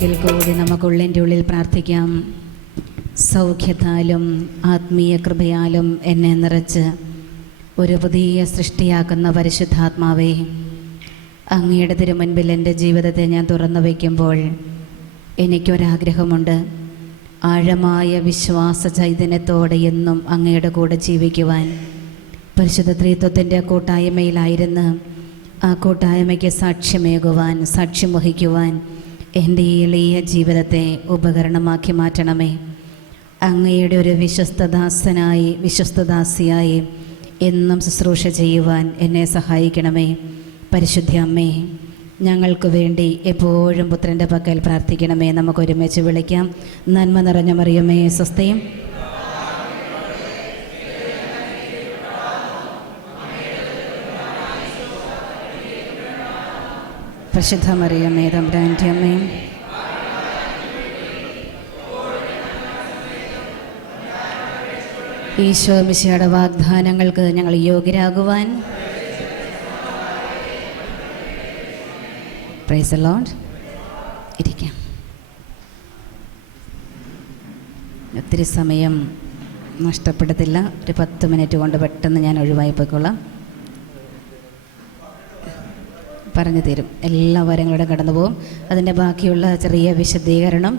ഒരിക്കൽ കൂടി നമുക്കുള്ളിൻ്റെ ഉള്ളിൽ പ്രാർത്ഥിക്കാം. സൗഖ്യത്താലും ആത്മീയ കൃപയാലും എന്നെ നിറച്ച് ഒരു പുതിയ സൃഷ്ടിയാക്കുന്ന പരിശുദ്ധാത്മാവേ, അങ്ങയുടെ തിരുമുൻപിൽ എൻ്റെ ജീവിതത്തെ ഞാൻ തുറന്നു വയ്ക്കുമ്പോൾ എനിക്കൊരാഗ്രഹമുണ്ട്. ആഴമായ വിശ്വാസ ചൈതന്യത്തോടെ എന്നും അങ്ങയുടെ കൂടെ ജീവിക്കുവാൻ. പരിശുദ്ധ ത്രിത്വത്തിൻ്റെ കൂട്ടായ്മയിലായിരുന്ന് ആ കൂട്ടായ്മയ്ക്ക് സാക്ഷ്യമേകുവാൻ, സാക്ഷ്യം വഹിക്കുവാൻ എൻ്റെ ഈ എളിയ ജീവിതത്തെ ഉപകരണമാക്കി മാറ്റണമേ. അങ്ങയുടെ ഒരു വിശ്വസ്തദാസനായി, വിശ്വസ്തദാസിയായി എന്നും ശുശ്രൂഷ ചെയ്യുവാൻ എന്നെ സഹായിക്കണമേ. പരിശുദ്ധ അമ്മേ, ഞങ്ങൾക്ക് വേണ്ടി എപ്പോഴും പുത്രൻ്റെ പക്കൽ പ്രാർത്ഥിക്കണമേ. നമുക്കൊരുമിച്ച് വിളിക്കാം. നന്മ നിറഞ്ഞ മറിയമേ സ്വസ്തിയും, പരിശുദ്ധ മറിയമേ തമ്പുരാൻ്റെ അമ്മേ, ഈശോ മിശിഹായുടെ വാഗ്ദാനങ്ങൾക്ക് ഞങ്ങൾ യോഗ്യരാകുവാൻ. Praise the Lord. ഇരിക്കാം. ഒത്തിരി സമയം നഷ്ടപ്പെടുത്തില്ല. ഒരു 10 മിനിറ്റ് കൊണ്ട് പെട്ടെന്ന് ഞാൻ ഒഴിവായി പോയിക്കൊള്ളാം. പറഞ്ഞു തരും. എല്ലാ വരങ്ങളുടെ കടന്നു പോകും. അതിൻ്റെ ബാക്കിയുള്ള ചെറിയ വിശദീകരണം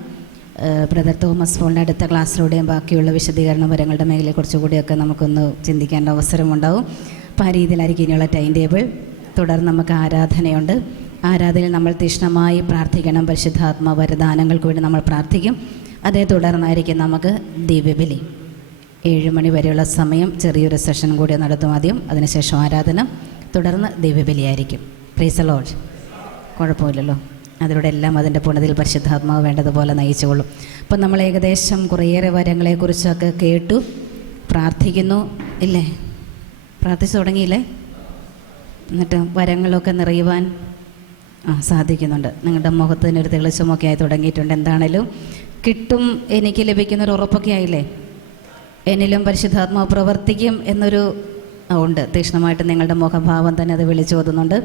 ബ്രദർ തോമസ് പോളിൻ്റെ അടുത്ത ക്ലാസ്സിലൂടെയും ബാക്കിയുള്ള വിശദീകരണ വരങ്ങളുടെ മേഖലയെ കുറച്ചുകൂടിയൊക്കെ നമുക്കൊന്ന് ചിന്തിക്കേണ്ട അവസരമുണ്ടാവും. അപ്പോൾ ആ രീതിയിലായിരിക്കും ഇനിയുള്ള ടൈം ടേബിൾ. തുടർന്ന് നമുക്ക് ആരാധനയുണ്ട്. ആരാധനയിൽ നമ്മൾ തീക്ഷ്ണമായി പ്രാർത്ഥിക്കണം. പരിശുദ്ധാത്മ വരദാനങ്ങൾക്ക് വേണ്ടി നമ്മൾ പ്രാർത്ഥിക്കും. അതേ തുടർന്നായിരിക്കും നമുക്ക് ദിവ്യബലി. 7 മണി വരെയുള്ള സമയം ചെറിയൊരു സെഷൻ കൂടി നടത്തും ആദ്യം. അതിനുശേഷം ആരാധന, തുടർന്ന് ദിവ്യബലിയായിരിക്കും. Price the Lord. കുഴപ്പമില്ലല്ലോ. അതിലൂടെ എല്ലാം അതിൻ്റെ പൂർണ്ണതയിൽ പരിശുദ്ധാത്മാവ് വേണ്ടതുപോലെ നയിച്ചുകൊള്ളും. അപ്പം നമ്മൾ ഏകദേശം കുറേയേറെ വരങ്ങളെക്കുറിച്ചൊക്കെ കേട്ടു. പ്രാർത്ഥിക്കുന്നു ഇല്ലേ? പ്രാർത്ഥിച്ചു തുടങ്ങിയില്ലേ? എന്നിട്ട് വരങ്ങളൊക്കെ നിറയുവാൻ സാധിക്കുന്നുണ്ട്. നിങ്ങളുടെ മുഖത്തിനൊരു തെളിച്ചമൊക്കെ ആയി തുടങ്ങിയിട്ടുണ്ട്. എന്താണേലും കിട്ടും, എനിക്ക് ലഭിക്കുന്നൊരു ഉറപ്പൊക്കെ ആയില്ലേ? എന്നിലും പരിശുദ്ധാത്മാവ് പ്രവർത്തിക്കും എന്നൊരു ഉണ്ട്. തീക്ഷ്ണമായിട്ട് നിങ്ങളുടെ മുഖഭാവം തന്നെ അത് വിളിച്ചോതുന്നുണ്ട്.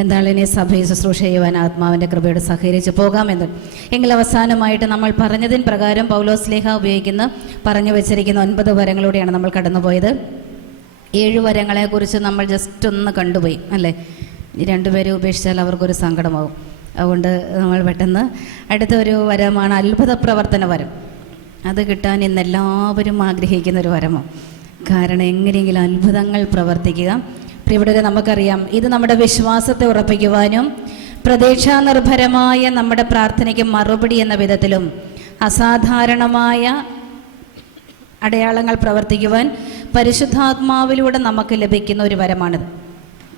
എന്തായാലും ഇനി സഭയെ ശുശ്രൂഷ ചെയ്യുവാൻ ആത്മാവിൻ്റെ കൃപയോട് സഹകരിച്ച് പോകാമെന്ന്. എങ്കിൽ അവസാനമായിട്ട് നമ്മൾ പറഞ്ഞതിന് പ്രകാരം പൗലോസ് സ്ലീഹ പറഞ്ഞു വെച്ചിരിക്കുന്ന 9 വരങ്ങളിലൂടെയാണ് നമ്മൾ കടന്നുപോയത്. 7 വരങ്ങളെക്കുറിച്ച് നമ്മൾ ജസ്റ്റ് ഒന്ന് കണ്ടുപോയി അല്ലേ? 2 പേരെ ഉപേക്ഷിച്ചാൽ അവർക്കൊരു സങ്കടമാവും. അതുകൊണ്ട് നമ്മൾ പെട്ടെന്ന് അടുത്ത ഒരു വരമാണ് അത്ഭുത പ്രവർത്തന വരം. അത് കിട്ടാൻ ഇന്ന് എല്ലാവരും ആഗ്രഹിക്കുന്നൊരു വരമോ. കാരണം എങ്ങനെയെങ്കിലും അത്ഭുതങ്ങൾ പ്രവർത്തിക്കുക. പ്രിയപ്പെട്ടവരെ, നമുക്കറിയാം ഇത് നമ്മുടെ വിശ്വാസത്തെ ഉറപ്പിക്കുവാനും പ്രതീക്ഷാനിർഭരമായ നമ്മുടെ പ്രാർത്ഥനയ്ക്ക് മറുപടി എന്ന വിധത്തിലും അസാധാരണമായ അടയാളങ്ങൾ പ്രവർത്തിക്കുവാൻ പരിശുദ്ധാത്മാവിലൂടെ നമുക്ക് ലഭിക്കുന്ന ഒരു വരമാണിത്.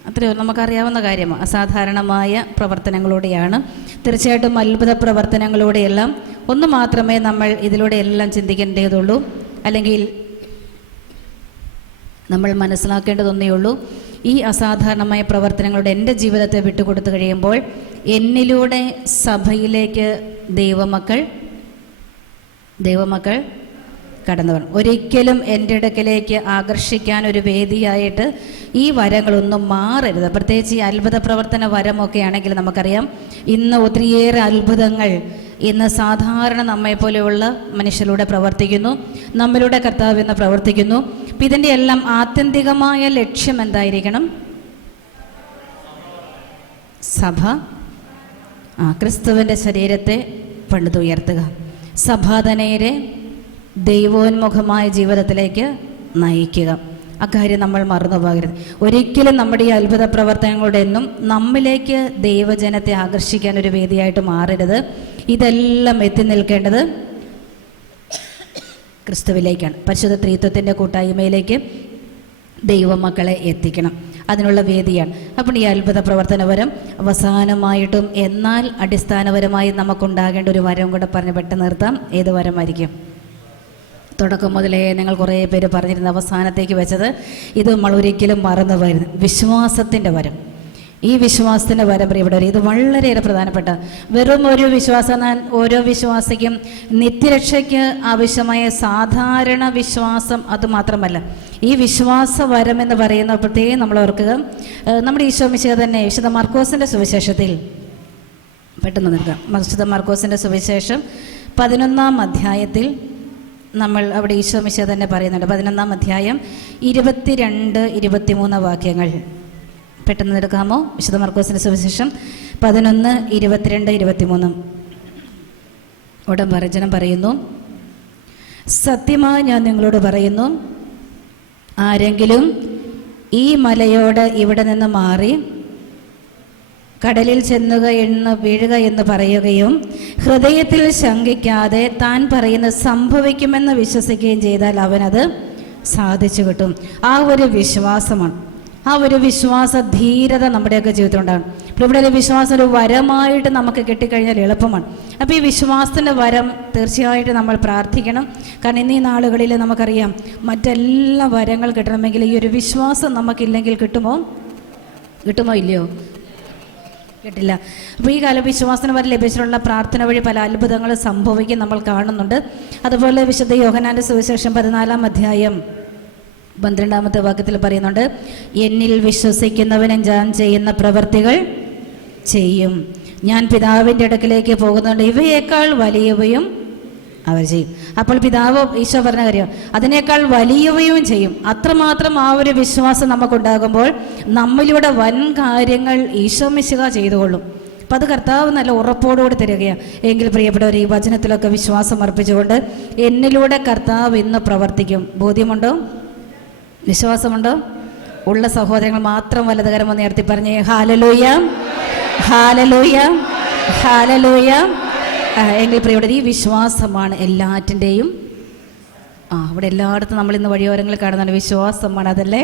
അത്രയോ നമുക്കറിയാവുന്ന കാര്യമാണ്. അസാധാരണമായ പ്രവർത്തനങ്ങളൂടെയാണ്. തീർച്ചയായിട്ടും അത്ഭുത പ്രവർത്തനങ്ങളൂടെയെല്ലാം ഒന്ന് മാത്രമേ നമ്മൾ ഇതിലൂടെ എല്ലാം ചിന്തിക്കേണ്ടതുള്ളൂ, അല്ലെങ്കിൽ നമ്മൾ മനസ്സിലാക്കേണ്ടതൊന്നേ ഉള്ളൂ. ഈ അസാധാരണമായ പ്രവർത്തനങ്ങളുടെ എൻ്റെ ജീവിതത്തെ വിട്ടുകൊടുത്തു കഴിയുമ്പോൾ എന്നിലൂടെ സഭയിലേക്ക് ദൈവമക്കൾ കടന്നു വരണം. ഒരിക്കലും എൻ്റെ അടുക്കലേക്ക് ആകർഷിക്കാൻ ഒരു വേദിയായിട്ട് ഈ വരങ്ങളൊന്നും മാറരുത്. പ്രത്യേകിച്ച് ഈ അത്ഭുത പ്രവർത്തന വരമൊക്കെ ആണെങ്കിൽ നമുക്കറിയാം ഇന്ന് ഒത്തിരിയേറെ അത്ഭുതങ്ങൾ ഇന്ന് സാധാരണ നമ്മെപ്പോലെയുള്ള മനുഷ്യരിലൂടെ പ്രവർത്തിക്കുന്നു, നമ്മിലൂടെ കർത്താവ് ഇന്ന് പ്രവർത്തിക്കുന്നു. അപ്പം ഇതിൻ്റെ എല്ലാം ആത്യന്തികമായ ലക്ഷ്യം എന്തായിരിക്കണം? സഭ ക്രിസ്തുവിൻ്റെ ശരീരത്തെ പണിതുയർത്തുക, സഭാതനയരെ ദൈവോന്മുഖമായ ജീവിതത്തിലേക്ക് നയിക്കുക. അക്കാര്യം നമ്മൾ മറന്നു പോകരുത്. ഒരിക്കലും നമ്മുടെ ഈ അത്ഭുത പ്രവർത്തനങ്ങളുടെ ഒന്നും നമ്മിലേക്ക് ദൈവജനത്തെ ആകർഷിക്കാൻ ഒരു വേദിയായിട്ട് മാറരുത്. ഇതെല്ലാം എത്തി നിൽക്കേണ്ടത് ക്രിസ്തുവിലേക്കാണ്. പരിശുദ്ധ ത്രിത്വത്തിൻ്റെ കൂട്ടായ്മയിലേക്ക് ദൈവമക്കളെ എത്തിക്കണം. അതിനുള്ള വേദിയാണ്. അപ്പോൾ ഈ അത്ഭുത പ്രവർത്തനപരം അവസാനമായിട്ടും എന്നാൽ അടിസ്ഥാനപരമായി നമുക്കുണ്ടാകേണ്ട ഒരു വരം കൂടെ പറഞ്ഞ് പെട്ടെന്ന് നിർത്താം. ഏത് വരമായിരിക്കും? തുടക്കം മുതലേ നിങ്ങൾ കുറേ പേര് പറഞ്ഞിരുന്ന അവസാനത്തേക്ക് വെച്ചത് ഇത് നമ്മൾ ഒരിക്കലും മറന്നു പോയിരുന്നു. വിശ്വാസത്തിൻ്റെ വരം. ഈ വിശ്വാസത്തിൻ്റെ വരം ഇവിടെ ഇത് വളരെയേറെ പ്രധാനപ്പെട്ട വെറും ഒരു വിശ്വാസം. ഓരോ വിശ്വാസിക്കും നിത്യരക്ഷയ്ക്ക് ആവശ്യമായ സാധാരണ വിശ്വാസം അതുമാത്രമല്ല, ഈ വിശ്വാസ വരം എന്ന് പറയുന്ന പ്രത്യേകം നമ്മൾ ഓർക്കുക. നമ്മുടെ ഈശോ മിശിഹ തന്നെ വിശുദ്ധ മർക്കോസിൻ്റെ സുവിശേഷത്തിൽ പെട്ടെന്ന് നിൽക്കാം. വിശുദ്ധ മാർക്കോസിൻ്റെ സുവിശേഷം 11-ാം അധ്യായത്തിൽ നമ്മൾ അവിടെ ഈശോ മിശിഹ തന്നെ പറയുന്നുണ്ട്. 11-ാം അധ്യായം 22-23 വാക്യങ്ങൾ പെട്ടെന്ന് എടുക്കാമോ? വിശുദ്ധ മാർക്കോസിൻ്റെ സുവിശേഷം 11, 22, 23. ഉടൻ വചനം പറയുന്നു, സത്യമായി ഞാൻ നിങ്ങളോട് പറയുന്നു, ആരെങ്കിലും ഈ മലയോട് ഇവിടെ നിന്ന് മാറി കടലിൽ വീഴുക എന്ന് പറയുകയും ഹൃദയത്തിൽ ശങ്കിക്കാതെ താൻ പറയുന്നത് സംഭവിക്കുമെന്ന് വിശ്വസിക്കുകയും ചെയ്താൽ അവനത് സാധിച്ചു കിട്ടും. ആ ഒരു വിശ്വാസമാണ്, ആ ഒരു വിശ്വാസ ധീരത നമ്മുടെയൊക്കെ ജീവിതത്തിലുണ്ടാകും. ഇപ്പോൾ ഇവിടെ ഒരു വിശ്വാസം ഒരു വരമായിട്ട് നമുക്ക് കിട്ടിക്കഴിഞ്ഞാൽ എളുപ്പമാണ്. അപ്പോൾ ഈ വിശ്വാസത്തിൻ്റെ വരം തീർച്ചയായിട്ടും നമ്മൾ പ്രാർത്ഥിക്കണം. കാരണം ഇന്നീ നാളുകളിൽ നമുക്കറിയാം മറ്റെല്ലാ വരങ്ങൾ കിട്ടണമെങ്കിൽ ഈ ഒരു വിശ്വാസം നമുക്കില്ലെങ്കിൽ കിട്ടുമോ ഇല്ലയോ? കിട്ടില്ല. അപ്പോൾ ഈ കാലം വിശ്വാസത്തിന് വരെ ലഭിച്ചിട്ടുള്ള പ്രാർത്ഥന വഴി പല അത്ഭുതങ്ങളും സംഭവിക്കും നമ്മൾ കാണുന്നുണ്ട്. അതുപോലെ വിശുദ്ധ യോഹന്നാന്റെ സുവിശേഷം 14-ാം അധ്യായം 12-ാമത്തെ വാക്യത്തിൽ പറയുന്നുണ്ട്, എന്നിൽ വിശ്വസിക്കുന്നവനും ഞാൻ ചെയ്യുന്ന പ്രവൃത്തികൾ ചെയ്യും, ഞാൻ പിതാവിൻ്റെ അടുക്കിലേക്ക് പോകുന്നുണ്ട്, ഇവയേക്കാൾ വലിയവയും അവർ ചെയ്യും. അപ്പോൾ പിതാവ് ഈശോ പറഞ്ഞ കാര്യം അതിനേക്കാൾ വലിയവയും ചെയ്യും. അത്രമാത്രം ആ ഒരു വിശ്വാസം നമുക്കുണ്ടാകുമ്പോൾ നമ്മളിലൂടെ വൻ കാര്യങ്ങൾ ഈശോ മിശിഹ ചെയ്തുകൊള്ളും. അപ്പം അത് കർത്താവ് നല്ല ഉറപ്പോടുകൂടി തരികയാണ്. എങ്കിൽ പ്രിയപ്പെട്ടവർ, ഈ വചനത്തിലൊക്കെ വിശ്വാസം അർപ്പിച്ചുകൊണ്ട് എന്നിലൂടെ കർത്താവ് ഇന്ന് പ്രവർത്തിക്കും. ബോധ്യമുണ്ടോ? വിശ്വാസമുണ്ടോ? ഉള്ള സഹോദരങ്ങൾ മാത്രം വലതുകരം ഒന്ന് ഉയർത്തി പറഞ്ഞേ, ഹല്ലേലൂയ, ഹല്ലേലൂയ, ഹല്ലേലൂയ. എങ്കിൽ പ്രിയപ്പെട്ടവർ, ഈ വിശ്വാസമാണ് എല്ലാറ്റിൻ്റെയും അവിടെ എല്ലായിടത്തും നമ്മളിന്ന് വഴിയോരങ്ങളിൽ കാണുന്നുണ്ട്. വിശ്വാസമാണ് അതല്ലേ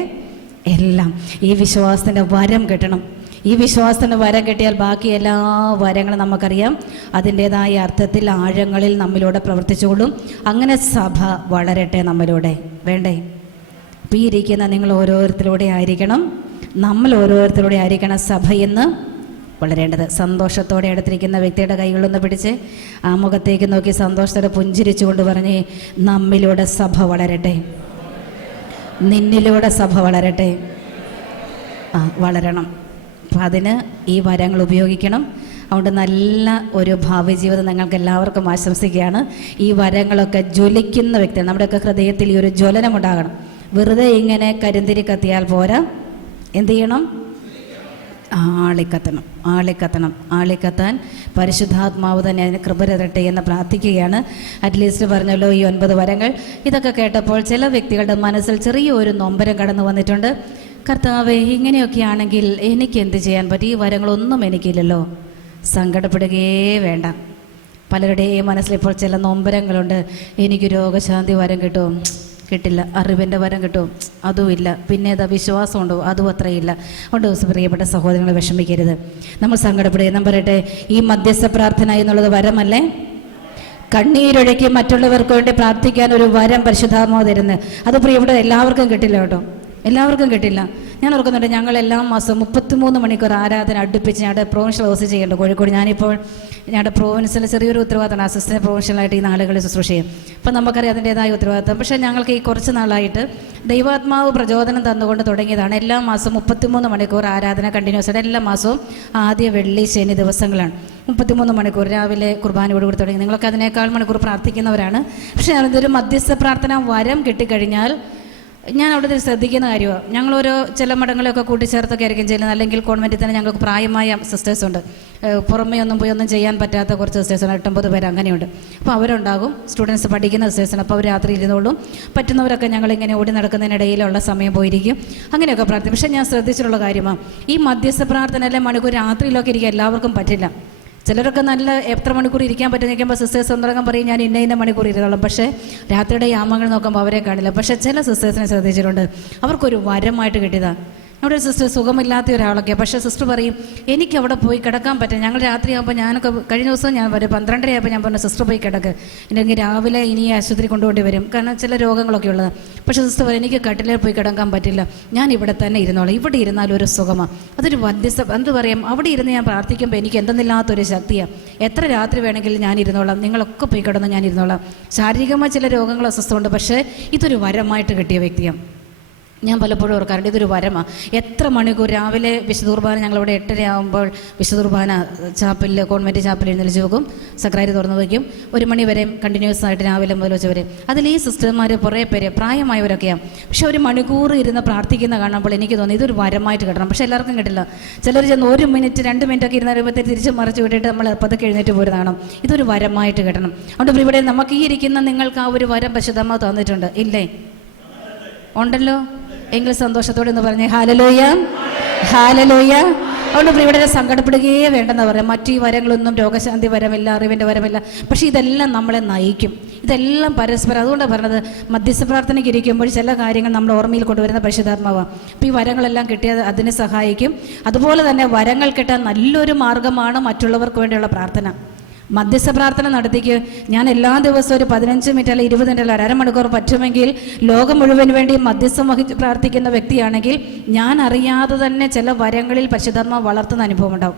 എല്ലാം. ഈ വിശ്വാസത്തിൻ്റെ വരം കിട്ടണം. ഈ വിശ്വാസത്തിൻ്റെ വരം കിട്ടിയാൽ ബാക്കി എല്ലാ വരങ്ങളും നമുക്കറിയാം അതിൻ്റേതായ അർത്ഥത്തിൽ ആഴങ്ങളിൽ നമ്മിലൂടെ പ്രവർത്തിച്ചുകൊള്ളും. അങ്ങനെ സഭ വളരട്ടെ നമ്മിലൂടെ. വേണ്ടേ? ഇപ്പോൾ ഈ ഇരിക്കുന്ന നിങ്ങൾ ഓരോരുത്തരുടെ ആയിരിക്കണം, നമ്മൾ ഓരോരുത്തരുടെ ആയിരിക്കണം സഭയെന്ന് വളരേണ്ടത്. സന്തോഷത്തോടെ അടുത്തിരിക്കുന്ന വ്യക്തിയുടെ കൈകളൊന്ന് പിടിച്ച് ആ മുഖത്തേക്ക് നോക്കി സന്തോഷത്തോടെ പുഞ്ചിരിച്ചുകൊണ്ട് പറഞ്ഞ്, നമ്മിലൂടെ സഭ വളരട്ടെ, നിന്നിലൂടെ സഭ വളരട്ടെ. വളരണം. അപ്പം അതിന് ഈ വരങ്ങൾ ഉപയോഗിക്കണം. അതുകൊണ്ട് നല്ല ഒരു ഭാവി ജീവിതം നിങ്ങൾക്ക് എല്ലാവർക്കും ആശംസിക്കുകയാണ്. ഈ വരങ്ങളൊക്കെ ജ്വലിക്കുന്ന വ്യക്തികൾ നമ്മുടെയൊക്കെ ഹൃദയത്തിൽ ഈ ഒരു ജ്വലനമുണ്ടാകണം. വെറുതെ ഇങ്ങനെ കരിന്തിരി കത്തിയാൽ പോരാ, എന്ത് ചെയ്യണം? ആളിക്കത്താൻ പരിശുദ്ധാത്മാവ് തന്നെ അതിന് കൃപ തരട്ടെ എന്ന് പ്രാർത്ഥിക്കുകയാണ്. അറ്റ്ലീസ്റ്റ് പറഞ്ഞല്ലോ ഈ 9 വരങ്ങൾ. ഇതൊക്കെ കേട്ടപ്പോൾ ചില വ്യക്തികളുടെ മനസ്സിൽ ചെറിയൊരു നൊമ്പരം കടന്നു വന്നിട്ടുണ്ട്. കർത്താവേ, ഇങ്ങനെയൊക്കെ ആണെങ്കിൽ എനിക്ക് എന്ത് ചെയ്യാൻ പറ്റും? ഈ വരങ്ങളൊന്നും എനിക്കില്ലല്ലോ. സങ്കടപ്പെടുകയേ വേണ്ട. പലരുടെയും മനസ്സിലിപ്പോൾ ചില നൊമ്പരങ്ങളുണ്ട്. എനിക്ക് രോഗശാന്തി വരം കിട്ടും, കിട്ടില്ല. അറിവിൻ്റെ വരം കിട്ടും, അതുമില്ല. പിന്നെ ഏതാ വിശ്വാസമുണ്ടോ? അതും അത്രയില്ല. അതുകൊണ്ട് പ്രിയപ്പെട്ട സഹോദരങ്ങളെ വിഷമിക്കരുത്, നമ്മൾ സങ്കടപ്പെടുക. ഞാൻ പറയട്ടെ, ഈ മധ്യസ്ഥ പ്രാർത്ഥന എന്നുള്ളത് വരമല്ലേ? കണ്ണീരൊഴുക്കി മറ്റുള്ളവർക്ക് വേണ്ടി പ്രാർത്ഥിക്കാൻ ഒരു വരം പരിശുദ്ധാത്മാവ് തരുന്നത്. അത് പ്രിയപ്പെട്ട എല്ലാവർക്കും കിട്ടില്ല കേട്ടോ, എല്ലാവർക്കും കിട്ടില്ല. ഞാൻ ഓർക്കുന്നുണ്ട്, ഞങ്ങൾ എല്ലാ മാസവും 33 മണിക്കൂർ ആരാധന അടുപ്പിച്ച് ഞങ്ങളുടെ പ്രൊവിൻഷ്യൽ ഹൗസ് ചെയ്യുന്നുണ്ട് കോഴിക്കോട്. ഞാനിപ്പോൾ ഞങ്ങളുടെ പ്രൊവിൻഷ്യൽ ചെറിയൊരു ഉത്തരവാദിത്തമാണ്, അസിസ്റ്റന്റ് പ്രൊവിൻഷ്യലായിട്ട് ഈ നാളുകളിൽ ശുശ്രൂഷ ചെയ്യും. അപ്പം നമുക്കറിയാം അതിൻ്റേതായ ഉത്തരവാദിത്തം. പക്ഷേ ഞങ്ങൾക്ക് ഈ കുറച്ച് നാളായിട്ട് ദൈവാത്മാവ് പ്രചോദനം തന്നുകൊണ്ട് തുടങ്ങിയതാണ്. എല്ലാ മാസവും 33 മണിക്കൂർ ആരാധന കണ്ടിന്യൂസ് ആയിട്ട് എല്ലാ മാസവും ആദ്യ വെള്ളി ശനി ദിവസങ്ങളാണ് 33 മണിക്കൂർ രാവിലെ കുർബാനയോടുകൂടി തുടങ്ങി. നിങ്ങളൊക്കെ അതിനേക്കാൾ മണിക്കൂർ പ്രാർത്ഥിക്കുന്നവരാണ്. പക്ഷേ ഞാനിതൊരു മധ്യസ്ഥ പ്രാർത്ഥന വരം കിട്ടിക്കഴിഞ്ഞാൽ ഞാൻ അവിടെ ശ്രദ്ധിക്കുന്ന കാര്യമാണ്. ഞങ്ങളോരോ ചില മഠങ്ങളെയൊക്കെ കൂട്ടിച്ചേർത്തൊക്കെ ആയിരിക്കും ചെയ്യുന്നത്. അല്ലെങ്കിൽ കോൺവെൻറ്റിൽ തന്നെ ഞങ്ങൾക്ക് പ്രായമായ സിസ്റ്റേഴ്സുണ്ട്, പുറമേ ഒന്നും പോയി ഒന്നും ചെയ്യാൻ പറ്റാത്ത കുറച്ച് സിസ്റ്റേഴ്സാണ്, 8-9 പേര് അങ്ങനെയുണ്ട്. അപ്പോൾ അവരുണ്ടാകും, സ്റ്റുഡൻസ് പഠിക്കുന്ന സിസ്റ്റേഴ്സാണ്. അപ്പോൾ അവർ രാത്രി ഇരുന്നോളും. പറ്റുന്നവരൊക്കെ ഞങ്ങളിങ്ങനെ ഓടി നടക്കുന്നതിനിടയിലുള്ള സമയം പോയിരിക്കും, അങ്ങനെയൊക്കെ പ്രാർത്ഥിക്കും. പക്ഷേ ഞാൻ ശ്രദ്ധിച്ചിട്ടുള്ള കാര്യമാണ്, ഈ മധ്യസ്ഥ പ്രാർത്ഥനയിലെ മണിക്കൂർ രാത്രിയിലൊക്കെ ഇരിക്കാൻ എല്ലാവർക്കും പറ്റില്ല. ചിലരൊക്കെ നല്ല എത്ര മണിക്കൂർ ഇരിക്കാൻ പറ്റും നിൽക്കുമ്പോൾ സിസ്റ്റേഴ്സ് ഒന്നടങ്കം പറയും ഞാൻ ഇന്ന മണിക്കൂർ ഇരുന്നോളും. പക്ഷേ രാത്രിയുടെ യാമങ്ങൾ നോക്കുമ്പോൾ അവരെ കാണില്ല. പക്ഷേ ചില സിസ്റ്റേഴ്സിനെ ശ്രദ്ധിച്ചിട്ടുണ്ട്, അവർക്കൊരു വരമായിട്ട് കിട്ടിയതാണ്. അവിടെ ഒരു സിസ്റ്റർ സുഖമില്ലാത്ത ഒരാളൊക്കെ, പക്ഷേ സിസ്റ്റർ പറയും എനിക്ക് അവിടെ പോയി കിടക്കാൻ പറ്റും. ഞങ്ങൾ രാത്രിയാകുമ്പോൾ ഞാനൊക്കെ കഴിഞ്ഞ ദിവസം ഞാൻ ഒരു 12:30 ആയപ്പോൾ ഞാൻ പറഞ്ഞു സിസ്റ്റർ പോയി കിടക്ക്, ഇല്ലെങ്കിൽ രാവിലെ ഇനി ആശുപത്രി കൊണ്ടുപോണ്ടി വരും, കാരണം ചില രോഗങ്ങളൊക്കെ ഉള്ളത്. പക്ഷേ സിസ്റ്റർ പറയും എനിക്ക് കട്ടിലേൽ പോയി കിടക്കാൻ പറ്റില്ല, ഞാൻ ഇവിടെ തന്നെ ഇരുന്നോളാം, ഇവിടെ ഇരുന്നാലും ഒരു സുഖമാണ്. അതൊരു മധ്യസ്ഥ എന്ത് പറയും, അവിടെ ഇരുന്ന് ഞാൻ പ്രാർത്ഥിക്കുമ്പോൾ എനിക്ക് എന്തെന്നില്ലാത്തൊരു ശക്തിയാണ്. എത്ര രാത്രി വേണമെങ്കിലും ഞാൻ ഇരുന്നോളാം, നിങ്ങളൊക്കെ പോയി കിടന്ന് ഞാൻ ഇരുന്നോളാം. ശാരീരികമായ ചില രോഗങ്ങൾ അസ്വസ്ഥമുണ്ട്, പക്ഷേ ഇതൊരു വരമായിട്ട് കിട്ടിയ വ്യക്തിയാണ്. ഞാൻ പലപ്പോഴും ഓർക്കാറുണ്ട്, ഇതൊരു വരമാണ്. എത്ര മണിക്കൂർ രാവിലെ വിശുദ്ധ കുർബാന, ഞങ്ങളിവിടെ 8:30 ആകുമ്പോൾ വിശുദ്ധ കുർബാന ചാപ്പലിൽ, കോൺവെൻറ്റ് ചാപ്പലിൽ എഴുന്നേൽച്ച് പോകും, സക്രാരി തുറന്നു വയ്ക്കും. 1 മണി വരെ കണ്ടിന്യൂസ് ആയിട്ട് രാവിലെ മുതൽ ഉച്ചവരെ. അതിൽ ഈ സിസ്റ്റർമാർ കുറേ പേര് പ്രായമായവരൊക്കെയാണ്. പക്ഷെ ഒരു മണിക്കൂർ ഇരുന്ന് പ്രാർത്ഥിക്കുന്ന കാണുമ്പോൾ എനിക്ക് തോന്നി ഇതൊരു വരമായിട്ട് കിട്ടണം. പക്ഷെ എല്ലാവർക്കും കിട്ടില്ല. ചിലർ ചെന്ന് 1 മിനിറ്റ് 2 മിനിറ്റൊക്കെ ഇരുന്ന് കഴിയുമ്പോഴത്തേക്ക് തിരിച്ച് മറിച്ച് വിട്ടിട്ട് നമ്മൾ പതുക്കെ എഴുന്നേറ്റ് പോരുന്നതാണ്. ഇതൊരു വരമായിട്ട് കിട്ടണം. അതുകൊണ്ട് ഇവിടെ നമുക്ക് ഈ ഇരിക്കുന്ന നിങ്ങൾക്ക് ആ ഒരു വരം പരിശുദ്ധാത്മാവ് തന്നിട്ടുണ്ട്, ഇല്ലേ? ഉണ്ടല്ലോ. എങ്കിൽ സന്തോഷത്തോടെ എന്ന് പറഞ്ഞേ ഹല്ലേലൂയ, ഹല്ലേലൂയ. അതുകൊണ്ട് ഇവിടെ സങ്കടപ്പെടുകയേ വേണ്ടെന്ന് പറയാം. മറ്റു ഈ വരങ്ങളൊന്നും രോഗശാന്തി വരമില്ല, അറിവിൻ്റെ വരമില്ല. പക്ഷേ ഇതെല്ലാം നമ്മളെ നയിക്കും. ഇതെല്ലാം പരസ്പരം. അതുകൊണ്ടാണ് പറഞ്ഞത്, മധ്യസ്ഥ പ്രാർത്ഥനയ്ക്ക് ഇരിക്കുമ്പോൾ ചില കാര്യങ്ങൾ നമ്മൾ ഓർമ്മയിൽ കൊണ്ടുവരുന്ന പരിശുദ്ധാത്മാവാണ്. അപ്പോൾ ഈ വരങ്ങളെല്ലാം കിട്ടിയത് അതിനെ സഹായിക്കും. അതുപോലെ തന്നെ വരങ്ങൾ കിട്ടാൻ നല്ലൊരു മാർഗമാണ് മറ്റുള്ളവർക്ക് വേണ്ടിയുള്ള പ്രാർത്ഥന. മധ്യസ്ഥ പ്രാർത്ഥന നടത്തിക്ക്. ഞാൻ എല്ലാ ദിവസവും ഒരു 15 മിനിറ്റ് അല്ലെങ്കിൽ 20 മിനിറ്റ് അല്ലെങ്കിൽ അരമണിക്കൂർ പറ്റുമെങ്കിൽ ലോകം മുഴുവൻ വേണ്ടി മധ്യസ്ഥം വഹിച്ച് പ്രാർത്ഥിക്കുന്ന വ്യക്തിയാണെങ്കിൽ ഞാൻ അറിയാതെ തന്നെ ചില വരങ്ങളിൽ പരിശുദ്ധാത്മാവ് വളർത്തുന്ന അനുഭവം ഉണ്ടാവും.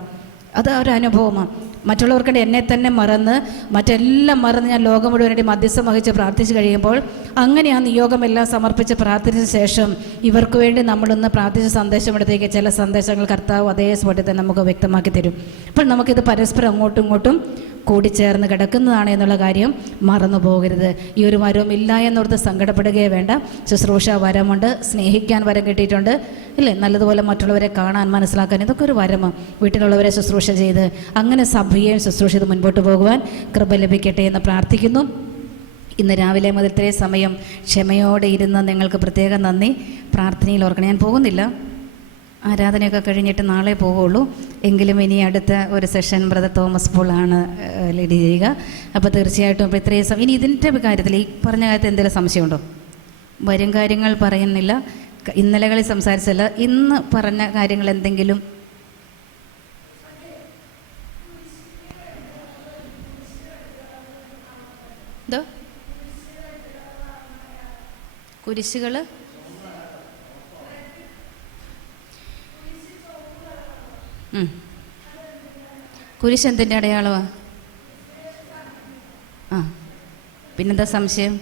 അത് ഒരു അനുഭവമാണ്. മറ്റുള്ളവർക്ക് എന്നെ തന്നെ മറന്ന് മറ്റെല്ലാം മറന്ന് ഞാൻ ലോകം മുഴുവൻ വേണ്ടി മധ്യസ്ഥം വഹിച്ച് പ്രാർത്ഥിച്ച് കഴിയുമ്പോൾ അങ്ങനെ ആ നിയോഗമെല്ലാം സമർപ്പിച്ച് പ്രാർത്ഥിച്ച ശേഷം ഇവർക്ക് വേണ്ടി നമ്മളൊന്ന് പ്രാർത്ഥിച്ച സന്ദേശം എടുത്തേക്ക് ചില സന്ദേശങ്ങൾ കർത്താവ് അതേ സ്പോട്ടിൽ തന്നെ നമുക്ക് വ്യക്തമാക്കി തരും. അപ്പോൾ നമുക്കിത് പരസ്പരം അങ്ങോട്ടും ഇങ്ങോട്ടും കൂടിച്ചേർന്ന് കിടക്കുന്നതാണ് എന്നുള്ള കാര്യം മറന്നു പോകരുത്. ഈ ഒരു വരവും ഇല്ല എന്നോർത്ത് സങ്കടപ്പെടുകയേ വേണ്ട. ശുശ്രൂഷ വരമുണ്ട്, സ്നേഹിക്കാൻ വരം കിട്ടിയിട്ടുണ്ട്, ഇല്ലേ? നല്ലതുപോലെ മറ്റുള്ളവരെ കാണാൻ, മനസ്സിലാക്കാൻ, ഇതൊക്കെ ഒരു വരമാണ്. വീട്ടിലുള്ളവരെ ശുശ്രൂഷ ചെയ്ത് അങ്ങനെ സഭയെയും ശുശ്രൂഷ ചെയ്ത് മുൻപോട്ട് പോകുവാൻ കൃപ ലഭിക്കട്ടെ എന്ന് പ്രാർത്ഥിക്കുന്നു. ഇന്ന് രാവിലെ മുതൽ ഇത്രയും സമയം ക്ഷമയോടെ ഇരുന്ന് നിങ്ങൾക്ക് പ്രത്യേകം നന്ദി. പ്രാർത്ഥനയിൽ ഓർക്കണം. ഞാൻ പോകുന്നില്ല, ആരാധനയൊക്കെ കഴിഞ്ഞിട്ട് നാളെ പോവുള്ളൂ. എങ്കിലും ഇനി അടുത്ത ഒരു സെഷൻ ബ്രദർ തോമസ് പോളാണ് ലീഡ് ചെയ്യുക. അപ്പോൾ തീർച്ചയായിട്ടും ഇപ്പോൾ ഇത്രയും ഇനി ഇതിൻ്റെ കാര്യത്തിൽ, ഈ പറഞ്ഞ കാര്യത്തിൽ എന്തെങ്കിലും സംശയമുണ്ടോ? വരും കാര്യങ്ങൾ പറയുന്നില്ല, ഇന്നലകളിൽ സംസാരിച്ചല്ല, ഇന്ന് പറഞ്ഞ കാര്യങ്ങൾ എന്തെങ്കിലും എന്തോ കുരിശുകൾ കുരിശ് എന്തിൻ്റെ അടയാളമാണ്? പിന്നെന്താ സംശയം?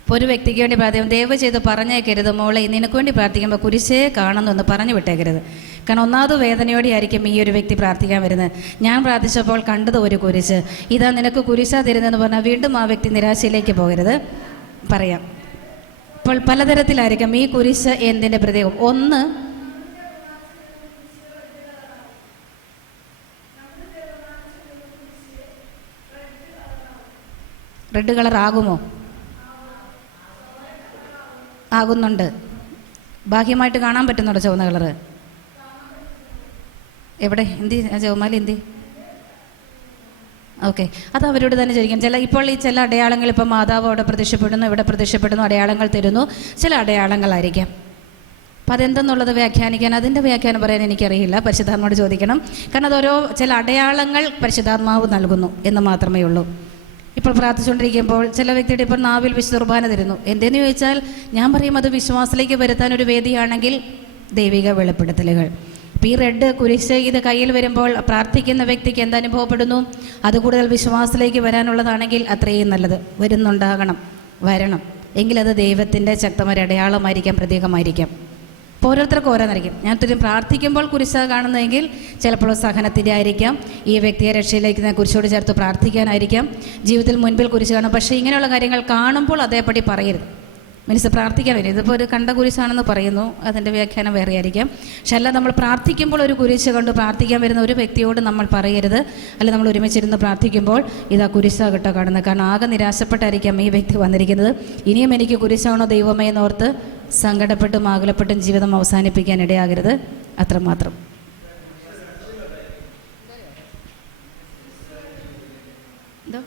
ഇപ്പോൾ ഒരു വ്യക്തിക്ക് വേണ്ടി പ്രാർത്ഥിക്കും, ദയവ് ചെയ്ത് പറഞ്ഞേക്കരുത് മോളെ നിനക്ക് വേണ്ടി പ്രാർത്ഥിക്കുമ്പോൾ കുരിശേ കാണുന്നൊന്ന് പറഞ്ഞു വിട്ടേക്കരുത്. കാരണം ഒന്നാമത് വേദനയോടെ ആയിരിക്കും ഈ ഒരു വ്യക്തി പ്രാർത്ഥിക്കാൻ വരുന്നത്. ഞാൻ പ്രാർത്ഥിച്ചപ്പോൾ കണ്ടത് ഒരു കുരിശ്, ഇതാ നിനക്ക് കുരിശാ തരുന്നതെന്ന് പറഞ്ഞാൽ വീണ്ടും ആ വ്യക്തി നിരാശയിലേക്ക് പോകരുത്. പറയാം, ഇപ്പോൾ പലതരത്തിലായിരിക്കും ഈ കുരിശ് എന്തിൻ്റെ പ്രത്യേകം. ഒന്ന്, റെഡ് കളർ ആകുമോ? ആകുന്നുണ്ട്. ബാഹ്യമായിട്ട് കാണാൻ പറ്റുന്നുണ്ടോ ചുവന്ന കളറ്? എവിടെ? എന്തി ചുവമാലി എന്തി? ഓക്കെ, അത് അവരോട് തന്നെ ചോദിക്കാം. ഇപ്പോൾ ഈ ചില അടയാളങ്ങൾ, ഇപ്പോൾ മാതാവ് അവിടെ പ്രത്യക്ഷപ്പെടുന്നു, ഇവിടെ പ്രത്യക്ഷപ്പെടുന്നു, അടയാളങ്ങൾ തരുന്നു. ചില അടയാളങ്ങളായിരിക്കാം. അപ്പം അതെന്തെന്നുള്ളത് വ്യാഖ്യാനിക്കാൻ, അതിൻ്റെ വ്യാഖ്യാനം പറയാൻ എനിക്കറിയില്ല. പരിശുദ്ധാത്മാവോട് ചോദിക്കണം. കാരണം അതോരോ ചില അടയാളങ്ങൾ പരിശുദ്ധാത്മാവ് നൽകുന്നു എന്ന് മാത്രമേ ഉള്ളൂ. ഇപ്പോൾ പ്രാർത്ഥിച്ചുകൊണ്ടിരിക്കുമ്പോൾ ചില വ്യക്തിയുടെ ഇപ്പോൾ നാവിൽ വിശുദ്ധ കുർബാന തരുന്നു. എന്തെന്ന് ചോദിച്ചാൽ ഞാൻ പറയും അത് വിശ്വാസത്തിലേക്ക് വരുത്താൻ ഒരു വേദിയാണെങ്കിൽ ദൈവിക വെളിപ്പെടുത്തലുകൾ. അപ്പോൾ ഈ റെഡ് കുരിശ് ഇത് കയ്യിൽ വരുമ്പോൾ പ്രാർത്ഥിക്കുന്ന വ്യക്തിക്ക് എന്തനുഭവപ്പെടുന്നു? അത് കൂടുതൽ വിശ്വാസത്തിലേക്ക് വരാനുള്ളതാണെങ്കിൽ അത്രയും നല്ലത്. വരണം എങ്കിലത് ദൈവത്തിൻ്റെ ശക്തമായ അടയാളമായിരിക്കാം, പ്രതീകമായിരിക്കാം. അപ്പോൾ ഓരോരുത്തർക്കും ഓരോന്നായിരിക്കും. ഞാൻ പ്രാർത്ഥിക്കുമ്പോൾ കുരിശ കാണുന്നതെങ്കിൽ ചിലപ്പോൾ സഹനത്തിൻ്റെ ആയിരിക്കാം, ഈ വ്യക്തിയെ രക്ഷയിലേക്ക് കുരിശോട് ചേർത്ത് പ്രാർത്ഥിക്കാനായിരിക്കാം, ജീവിതത്തിൽ മുൻപിൽ കുരിശ് കാണും. പക്ഷേ ഇങ്ങനെയുള്ള കാര്യങ്ങൾ കാണുമ്പോൾ അതേപടി പറയരുത്. മീൻസ് പ്രാർത്ഥിക്കാൻ വരും, ഇതിപ്പോൾ ഒരു കണ്ട കുരിശാണെന്ന് പറയുന്നു, അതിൻ്റെ വ്യാഖ്യാനം വേറെ ആയിരിക്കാം. പക്ഷെ അല്ല, നമ്മൾ പ്രാർത്ഥിക്കുമ്പോൾ ഒരു കുരിശ് കണ്ട് പ്രാർത്ഥിക്കാൻ വരുന്ന ഒരു വ്യക്തിയോട് നമ്മൾ പറയരുത്. അല്ല, നമ്മൾ ഒരുമിച്ചിരുന്ന് പ്രാർത്ഥിക്കുമ്പോൾ ഇതാ കുരിശാ കേട്ടോ കാണുന്നത്. കാരണം ആകെ നിരാശപ്പെട്ടായിരിക്കാം ഈ വ്യക്തി വന്നിരിക്കുന്നത്. ഇനിയും എനിക്ക് കുരിശാണോ ദൈവമേ എന്നോർത്ത് സങ്കടപ്പെട്ടും ആകുലപ്പെട്ടും ജീവിതം അവസാനിപ്പിക്കാൻ ഇടയാകരുത്. അത്രമാത്രം. എന്തോ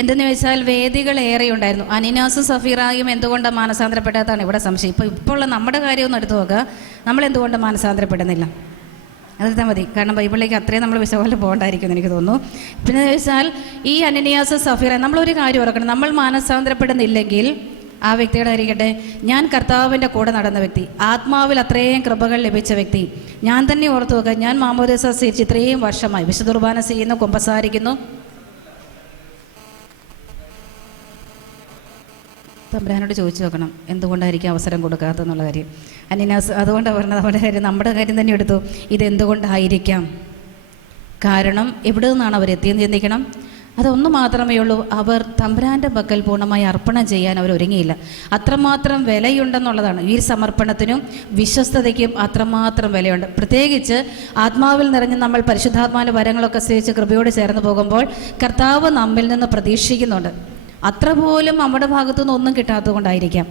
എന്തെന്ന് ചോദിച്ചാൽ വേദികൾ ഏറെ ഉണ്ടായിരുന്നു. അനിനാസും സഫീറായും എന്തുകൊണ്ടാണ് മാനസാന്തരപ്പെടാത്തതാണ് ഇവിടെ സംശയം. ഇപ്പോൾ ഉള്ള നമ്മുടെ കാര്യമൊന്നും എടുത്തു നോക്കുക, നമ്മൾ എന്തുകൊണ്ട് മാനസാന്തരപ്പെടുന്നില്ല? അതെടുത്താൽ മതി. കാരണം ബൈബിളിലേക്ക് അത്രയും നമ്മൾ വിശകലനം പോകണ്ടായിരിക്കും എന്ന് എനിക്ക് തോന്നുന്നു. പിന്നെ ചോദിച്ചാൽ ഈ അനനിയാസ് സഫീറ, നമ്മളൊരു കാര്യം ഓർക്കണം, നമ്മൾ മാനസാന്തരപ്പെടുന്നില്ലെങ്കിൽ ആ വ്യക്തിയുടെ ആയിരിക്കട്ടെ, ഞാൻ കർത്താവിൻ്റെ കൂടെ നടന്ന വ്യക്തി, ആത്മാവിൽ അത്രയും കൃപകൾ ലഭിച്ച വ്യക്തി. ഞാൻ തന്നെ ഓർത്തു നോക്കുക, ഞാൻ മാമോദീസ സ്വീകരിച്ച് ഇത്രയും വർഷമായി വിശുദ്ധ കുർബാന ചെയ്യുന്നു, കുമ്പസാരിക്കുന്നു. തമ്പുരാനോട് ചോദിച്ചു നോക്കണം എന്തുകൊണ്ടായിരിക്കും അവസരം കൊടുക്കാത്തെന്നുള്ള കാര്യം. അനിനാസ് അതുകൊണ്ടാണ് പറഞ്ഞത്, നമ്മുടെ കാര്യം തന്നെ എടുത്തു. ഇതെന്തുകൊണ്ടായിരിക്കാം? കാരണം എവിടെ നിന്നാണ് അവരെത്തിയെന്ന് ചിന്തിക്കണം. അതൊന്നു മാത്രമേ ഉള്ളൂ, അവർ തമ്പുരാൻ്റെ പക്കൽ പൂർണ്ണമായി അർപ്പണം ചെയ്യാൻ അവർ ഒരുങ്ങിയില്ല. അത്രമാത്രം വിലയുണ്ടെന്നുള്ളതാണ്. ഈ സമർപ്പണത്തിനും വിശ്വസ്തതയ്ക്കും അത്രമാത്രം വിലയുണ്ട്. പ്രത്യേകിച്ച് ആത്മാവിൽ നിറഞ്ഞ് നമ്മൾ പരിശുദ്ധാത്മാവിൻ്റെ വരങ്ങളൊക്കെ സ്വീകരിച്ച് കൃപയോട് ചേർന്ന് പോകുമ്പോൾ കർത്താവ് നമ്മിൽ നിന്ന് പ്രതീക്ഷിക്കുന്നുണ്ട്. അത്ര പോലും നമ്മുടെ ഭാഗത്തുനിന്ന് ഒന്നും കിട്ടാത്തത് കൊണ്ടായിരിക്കാം.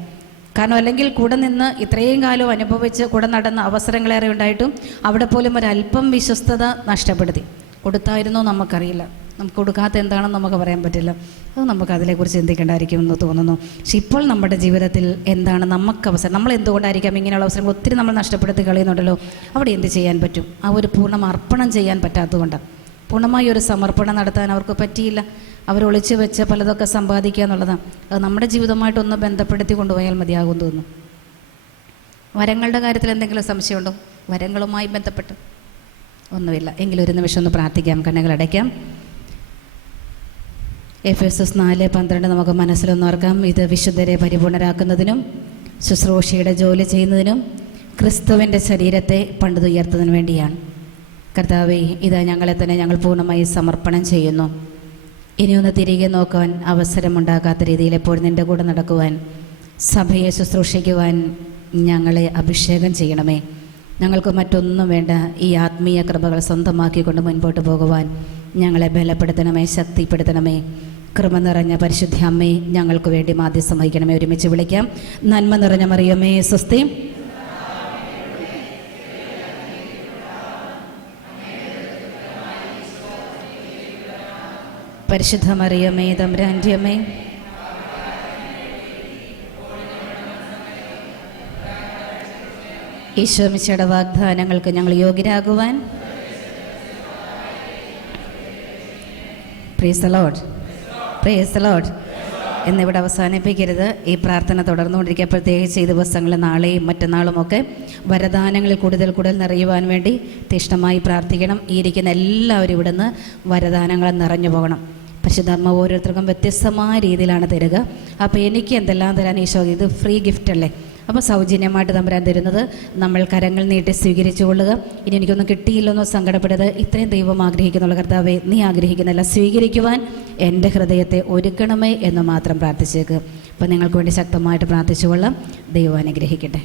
കാരണം അല്ലെങ്കിൽ കൂടെ നിന്ന് ഇത്രയും കാലം അനുഭവിച്ച് കൂടെ നടന്ന അവസരങ്ങളേറെ ഉണ്ടായിട്ടും അവിടെ പോലും ഒരല്പം വിശ്വസ്തത നഷ്ടപ്പെടുത്തി. കൊടുത്തായിരുന്നോ നമുക്കറിയില്ല, നമുക്ക് കൊടുക്കാത്ത എന്താണെന്ന് നമുക്ക് പറയാൻ പറ്റില്ല. അത് നമുക്ക് അതിനെക്കുറിച്ച് ചിന്തിക്കേണ്ടായിരിക്കുമെന്ന് തോന്നുന്നു. പക്ഷെ ഇപ്പോൾ നമ്മുടെ ജീവിതത്തിൽ എന്താണ് നമുക്ക് അവസരം, നമ്മൾ എന്തുകൊണ്ടായിരിക്കാം ഇങ്ങനെയുള്ള അവസരങ്ങൾ ഒത്തിരി നമ്മൾ നഷ്ടപ്പെടുത്തി കളയുന്നുണ്ടല്ലോ. അവിടെ എന്ത് ചെയ്യാൻ പറ്റും? ആ ഒരു പൂർണ്ണ അർപ്പണം ചെയ്യാൻ പറ്റാത്തതുകൊണ്ടാണ്. പൂർണ്ണമായി ഒരു സമർപ്പണം നടത്താൻ അവർക്ക് പറ്റിയില്ല. അവർ ഒളിച്ചു വെച്ച് പലതൊക്കെ സമ്പാദിക്കുക എന്നുള്ളതാണ്. അത് നമ്മുടെ ജീവിതമായിട്ടൊന്ന് ബന്ധപ്പെടുത്തി കൊണ്ടുപോയാൽ മതിയാകും തോന്നുന്നു. വരങ്ങളുടെ കാര്യത്തിൽ എന്തെങ്കിലും സംശയമുണ്ടോ? വരങ്ങളുമായി ബന്ധപ്പെട്ട് ഒന്നുമില്ല. എങ്കിലും ഒരു നിമിഷം ഒന്ന് പ്രാർത്ഥിക്കാം, കണ്ണുകളടയ്ക്കാം. എഫെസസ് 4:12 നമുക്ക് മനസ്സിലൊന്നോർക്കാം. ഇത് വിശുദ്ധരെ പരിപൂർണരാക്കുന്നതിനും ശുശ്രൂഷയുടെ ജോലി ചെയ്യുന്നതിനും ക്രിസ്തുവിൻ്റെ ശരീരത്തെ പണിതുയർത്തുന്നതിനു വേണ്ടിയാണ്. കർത്താവേ, ഇതാ ഞങ്ങളെ തന്നെ ഞങ്ങൾ പൂർണ്ണമായി സമർപ്പണം ചെയ്യുന്നു. ഇനിയൊന്ന് തിരികെ നോക്കുവാൻ അവസരമുണ്ടാകാത്ത രീതിയിൽ എപ്പോഴും നിൻ്റെ കൂടെ നടക്കുവാൻ, സഭയെ ശുശ്രൂഷിക്കുവാൻ ഞങ്ങളെ അഭിഷേകം ചെയ്യണമേ. ഞങ്ങൾക്ക് മറ്റൊന്നും വേണ്ട, ഈ ആത്മീയ കൃപകൾ സ്വന്തമാക്കിക്കൊണ്ട് മുൻപോട്ട് പോകുവാൻ ഞങ്ങളെ ബലപ്പെടുത്തണമേ, ശക്തിപ്പെടുത്തണമേ. കൃപ നിറഞ്ഞ പരിശുദ്ധ അമ്മേ, ഞങ്ങൾക്ക് വേണ്ടി മാധ്യസ്ഥം വഹിക്കണമേ. ഒരുമിച്ച് വിളിക്കാം. നന്മ നിറഞ്ഞ മറിയമേ സ്വസ്തി, പരിശുദ്ധ മറിയമേ തമ്പുരാൻ്റെ അമ്മേ, ഈശോ മിശിഹായുടെ വാഗ്ദാനങ്ങൾക്ക് ഞങ്ങൾ യോഗ്യരാകുവാൻ praise the Lord, praise the Lord എന്നിവിടെ അവസാനിപ്പിക്കരുത്. ഈ പ്രാർത്ഥന തുടർന്നുകൊണ്ടിരിക്കുക. പ്രത്യേകിച്ച് ഈ ദിവസങ്ങളിൽ നാളെയും മറ്റന്നാളുമൊക്കെ വരദാനങ്ങളിൽ കൂടുതൽ നിറയുവാൻ വേണ്ടി തീഷ്ണമായി പ്രാർത്ഥിക്കണം. ഈ ഇരിക്കുന്ന എല്ലാവരും ഇവിടെ നിന്ന് വരദാനങ്ങൾ നിറഞ്ഞു പോകണം. പരിശുദ്ധാത്മ ഓരോരുത്തർക്കും വ്യത്യസ്തമായ രീതിയിലാണ് തരിക. അപ്പോൾ എനിക്ക് എന്തെല്ലാം തരാൻ ഈശോ, ഇത് ഫ്രീ ഗിഫ്റ്റ് അല്ലേ? അപ്പോൾ സൗജന്യമായിട്ട് തമ്പുരാൻ തരുന്നത് നമ്മൾ കരങ്ങൾ നീട്ടി സ്വീകരിച്ചു കൊള്ളുക. ഇനി എനിക്കൊന്നും കിട്ടിയില്ലെന്നോ സങ്കടപ്പെടരുത്. ഇത്രയും ദൈവം ആഗ്രഹിക്കുന്നുള്ള കർത്താവെ, നീ ആഗ്രഹിക്കുന്നില്ല സ്വീകരിക്കുവാൻ എൻ്റെ ഹൃദയത്തെ ഒരുക്കണമേ എന്ന് മാത്രം പ്രാർത്ഥിച്ചേക്ക്. അപ്പോൾ നിങ്ങൾക്ക് വേണ്ടി ശക്തമായിട്ട് പ്രാർത്ഥിച്ചു കൊള്ളാം. ദൈവം അനുഗ്രഹിക്കട്ടെ.